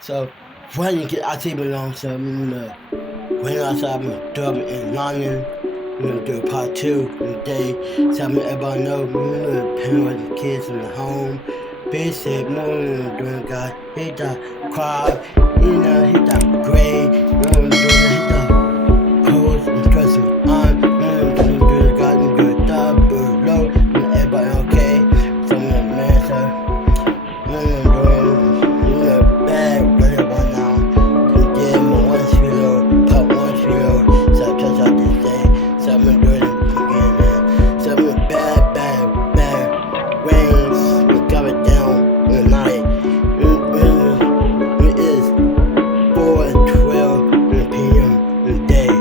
So when you get outside belong, so I'm gonna when outside I'm gonna do it in London. I'm gonna do part two in the day. So I'm gonna let everybody know I'm gonna parent with the kids in the home. Be safe, more than doing God. Hit that crowd, hit that grade, hit that pose and trust me. I'm gonna do the God, I'm gonna do it double low, and everybody okay. So I'm gonna man, so I'm gonna bad right about now. Yeah, my one kilo, part 1 kilo, so I touch out this day. So I'm gonna do it again, man. So I'm gonna bad rains, we cover down in the night. It is 4:12 p.m. in the day.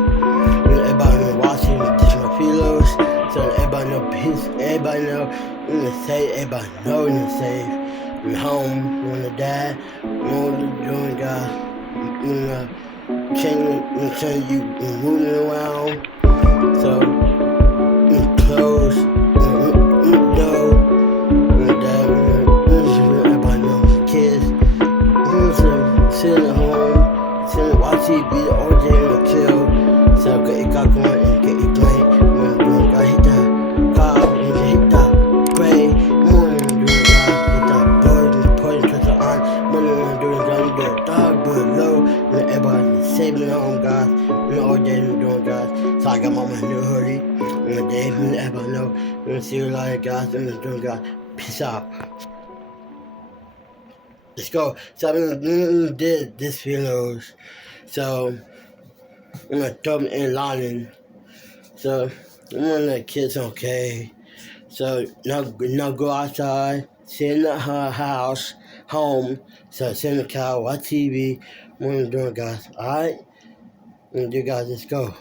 Everybody know watching just my feelers. So everybody know peace, everybody know I'm gonna say, everybody know I'm gonna save. I'm home, when I die, what I'm doing, God. I'm gonna change you moving around. So I'm close, know, everybody know kids. Sit at home, watch TV all day and chill. So get your cock on and get your drink. When you got hit that car and hit that gray. Morning doing God, hit that bird and poison to the on. Morning doing God, you get dog below. And everybody saving their own God. And all day and doing God. So I got my new hoodie. And the day, and everybody know. And see a lot of guys and doing God. Peace out. Let's go. So I'm gonna do this videos. So I'm gonna throw them in London. So I'm gonna let kids okay. So now go outside, sit in the house, home. So sit in the car, watch TV. I'm gonna do it, guys. Alright? I'm gonna do, guys. Let's go.